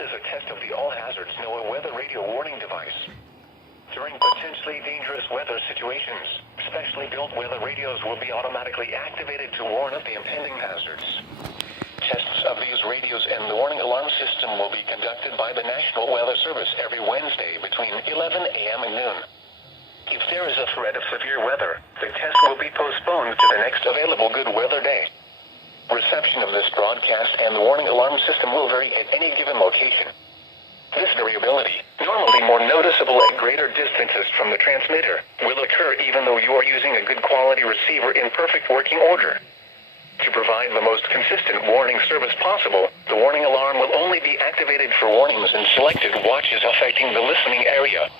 is a test of the All Hazards NOAA weather radio warning device. During potentially dangerous weather situations, specially built weather radios will be automatically activated to warn of the impending hazards. Tests of these radios and the warning alarm system will be conducted by the National Weather Service every Wednesday between 11 a.m. and noon. If there is a threat of severe weather, the test will be postponed to the next available good weather day. Reception of this broadcast and the warning alarm system will vary at any given location. This variability, normally more noticeable at greater distances from the transmitter, will occur even though you are using a good quality receiver in perfect working order. To provide the most consistent warning service possible, the warning alarm will only be activated for warnings in selected watches affecting the listening area.